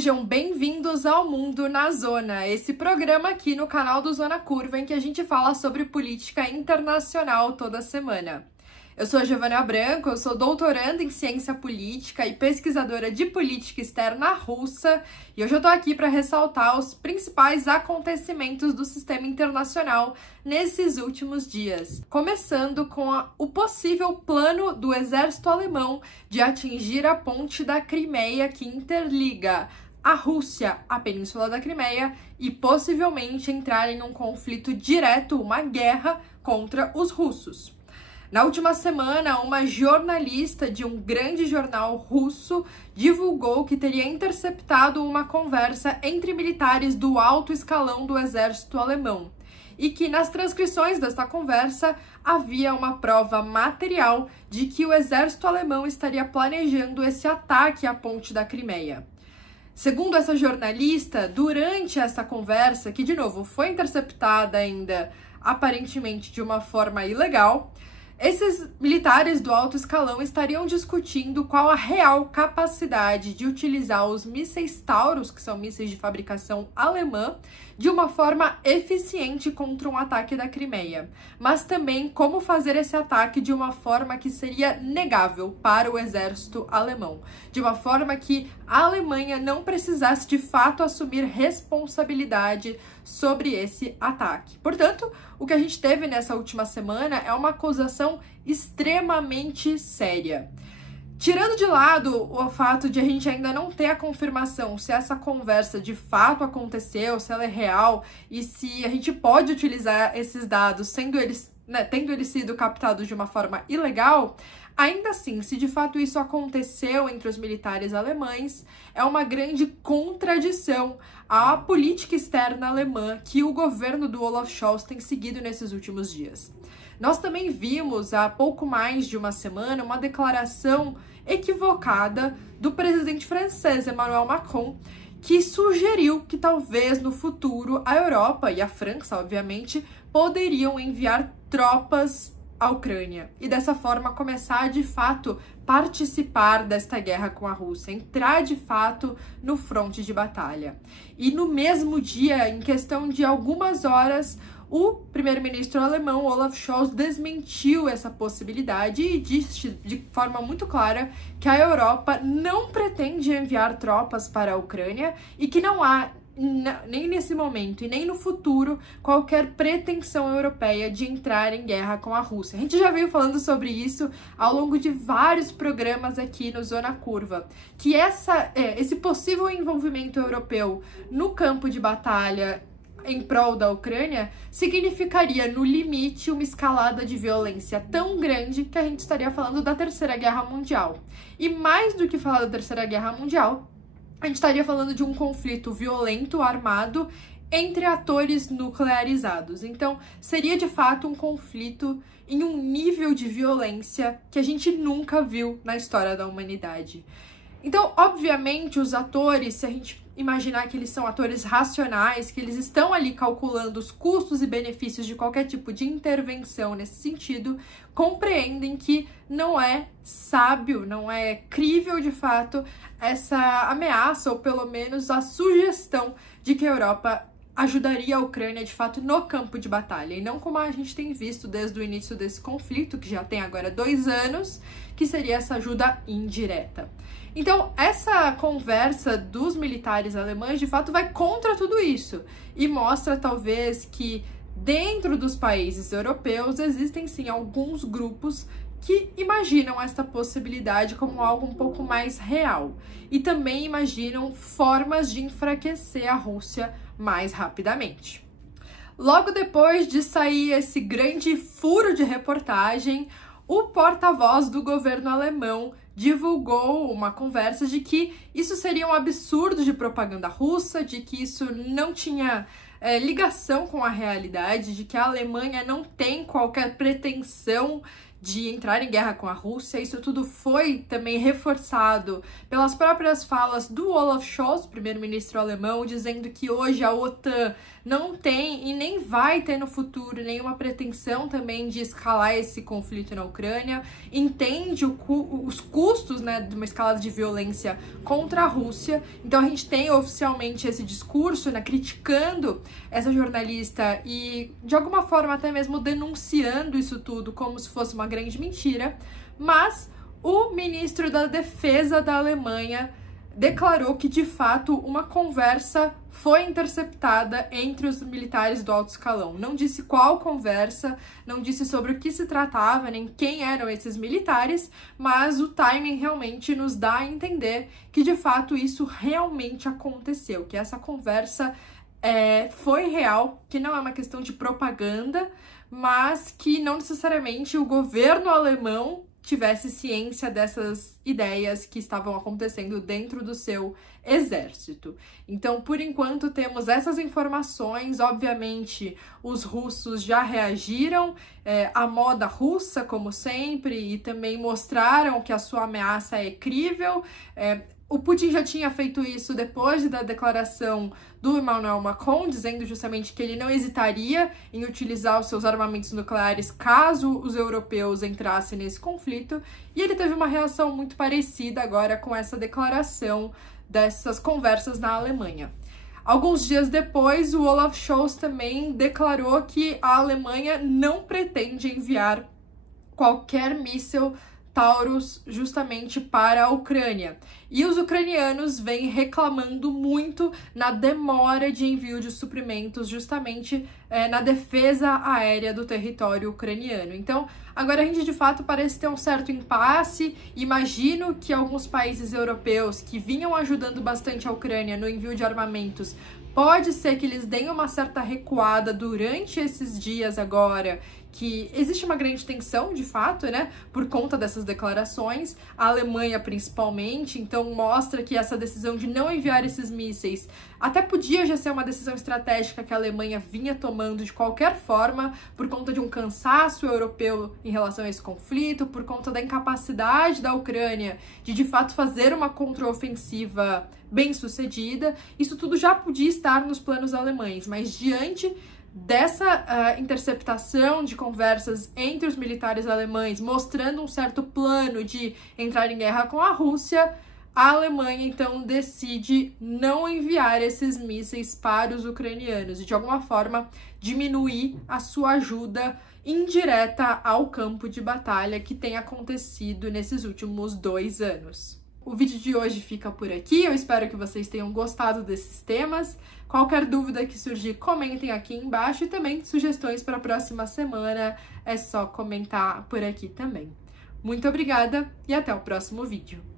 Sejam bem-vindos ao Mundo na Zona, esse programa aqui no canal do Zona Curva em que a gente fala sobre política internacional toda semana. Eu sou a Giovana Branco, eu sou doutoranda em ciência política e pesquisadora de política externa russa e hoje eu tô aqui para ressaltar os principais acontecimentos do sistema internacional nesses últimos dias. Começando com o possível plano do exército alemão de atingir a ponte da Crimeia que interliga a Rússia à Península da Crimeia e possivelmente entrar em um conflito direto, uma guerra contra os russos. Na última semana, uma jornalista de um grande jornal russo divulgou que teria interceptado uma conversa entre militares do alto escalão do exército alemão e que nas transcrições desta conversa havia uma prova material de que o exército alemão estaria planejando esse ataque à ponte da Crimeia. Segundo essa jornalista, durante essa conversa, que de novo foi interceptada ainda aparentemente de uma forma ilegal, esses militares do alto escalão estariam discutindo qual a real capacidade de utilizar os mísseis Taurus, que são mísseis de fabricação alemã, de uma forma eficiente contra um ataque da Crimeia, mas também como fazer esse ataque de uma forma que seria negável para o exército alemão, de uma forma que a Alemanha não precisasse de fato assumir responsabilidade sobre esse ataque. Portanto, o que a gente teve nessa última semana é uma acusação extremamente séria. Tirando de lado o fato de a gente ainda não ter a confirmação se essa conversa de fato aconteceu, se ela é real e se a gente pode utilizar esses dados tendo eles sido captados de uma forma ilegal, ainda assim, se de fato isso aconteceu entre os militares alemães, é uma grande contradição à política externa alemã que o governo do Olaf Scholz tem seguido nesses últimos dias. Nós também vimos há pouco mais de uma semana uma declaração equivocada do presidente francês Emmanuel Macron, que sugeriu que talvez no futuro a Europa e a França, obviamente, poderiam enviar tropas à Ucrânia e dessa forma começar a, de fato, participar desta guerra com a Rússia, entrar de fato no fronte de batalha. E no mesmo dia, em questão de algumas horas, o primeiro-ministro alemão Olaf Scholz desmentiu essa possibilidade e disse de forma muito clara que a Europa não pretende enviar tropas para a Ucrânia e que não há nem nesse momento e nem no futuro qualquer pretensão europeia de entrar em guerra com a Rússia. A gente já veio falando sobre isso ao longo de vários programas aqui no Zona Curva, que esse possível envolvimento europeu no campo de batalha em prol da Ucrânia significaria, no limite, uma escalada de violência tão grande que a gente estaria falando da Terceira Guerra Mundial. E mais do que falar da Terceira Guerra Mundial, a gente estaria falando de um conflito violento, armado, entre atores nuclearizados. Então, seria de fato um conflito em um nível de violência que a gente nunca viu na história da humanidade. Então, obviamente, os atores, se a gente imaginar que eles são atores racionais, que eles estão ali calculando os custos e benefícios de qualquer tipo de intervenção nesse sentido, compreendem que não é sábio, não é crível de fato essa ameaça, ou pelo menos a sugestão de que a Europa ajudaria a Ucrânia de fato no campo de batalha, e não como a gente tem visto desde o início desse conflito, que já tem agora 2 anos, que seria essa ajuda indireta. Então, essa conversa dos militares alemães, de fato, vai contra tudo isso e mostra, talvez, que dentro dos países europeus existem, sim, alguns grupos que imaginam esta possibilidade como algo um pouco mais real e também imaginam formas de enfraquecer a Rússia mais rapidamente. Logo depois de sair esse grande furo de reportagem, o porta-voz do governo alemão divulgou uma conversa de que isso seria um absurdo de propaganda russa, de que isso não tinha ligação com a realidade, de que a Alemanha não tem qualquer pretensão de entrar em guerra com a Rússia. Isso tudo foi também reforçado pelas próprias falas do Olaf Scholz, primeiro-ministro alemão, dizendo que hoje a OTAN não tem e nem vai ter no futuro nenhuma pretensão também de escalar esse conflito na Ucrânia, entende os custos, né, de uma escalada de violência contra a Rússia. Então a gente tem oficialmente esse discurso, né, criticando essa jornalista e de alguma forma até mesmo denunciando isso tudo como se fosse uma grande mentira, mas o ministro da Defesa da Alemanha declarou que, de fato, uma conversa foi interceptada entre os militares do alto escalão. Não disse qual conversa, não disse sobre o que se tratava, nem quem eram esses militares, mas o timing realmente nos dá a entender que, de fato, isso realmente aconteceu, que essa conversa foi real, que não é uma questão de propaganda, mas que não necessariamente o governo alemão tivesse ciência dessas ideias que estavam acontecendo dentro do seu exército. Então, por enquanto, temos essas informações. Obviamente, os russos já reagiram à moda russa, como sempre, e também mostraram que a sua ameaça é crível. O Putin já tinha feito isso depois da declaração do Emmanuel Macron, dizendo justamente que ele não hesitaria em utilizar os seus armamentos nucleares caso os europeus entrassem nesse conflito. E ele teve uma reação muito parecida agora com essa declaração dessas conversas na Alemanha. Alguns dias depois, o Olaf Scholz também declarou que a Alemanha não pretende enviar qualquer míssil Taurus justamente para a Ucrânia. E os ucranianos vêm reclamando muito na demora de envio de suprimentos justamente na defesa aérea do território ucraniano. Então, agora a gente de fato parece ter um certo impasse. Imagino que alguns países europeus que vinham ajudando bastante a Ucrânia no envio de armamentos, pode ser que eles deem uma certa recuada durante esses dias agora, que existe uma grande tensão, de fato, né, por conta dessas declarações, a Alemanha principalmente, então mostra que essa decisão de não enviar esses mísseis até podia já ser uma decisão estratégica que a Alemanha vinha tomando de qualquer forma, por conta de um cansaço europeu em relação a esse conflito, por conta da incapacidade da Ucrânia de fato fazer uma contraofensiva bem sucedida. Isso tudo já podia estar nos planos alemães, mas diante dessa interceptação de conversas entre os militares alemães, mostrando um certo plano de entrar em guerra com a Rússia, a Alemanha então decide não enviar esses mísseis para os ucranianos e de alguma forma diminuir a sua ajuda indireta ao campo de batalha que tem acontecido nesses últimos 2 anos. O vídeo de hoje fica por aqui, eu espero que vocês tenham gostado desses temas. Qualquer dúvida que surgir, comentem aqui embaixo e também sugestões para a próxima semana, é só comentar por aqui também. Muito obrigada e até o próximo vídeo.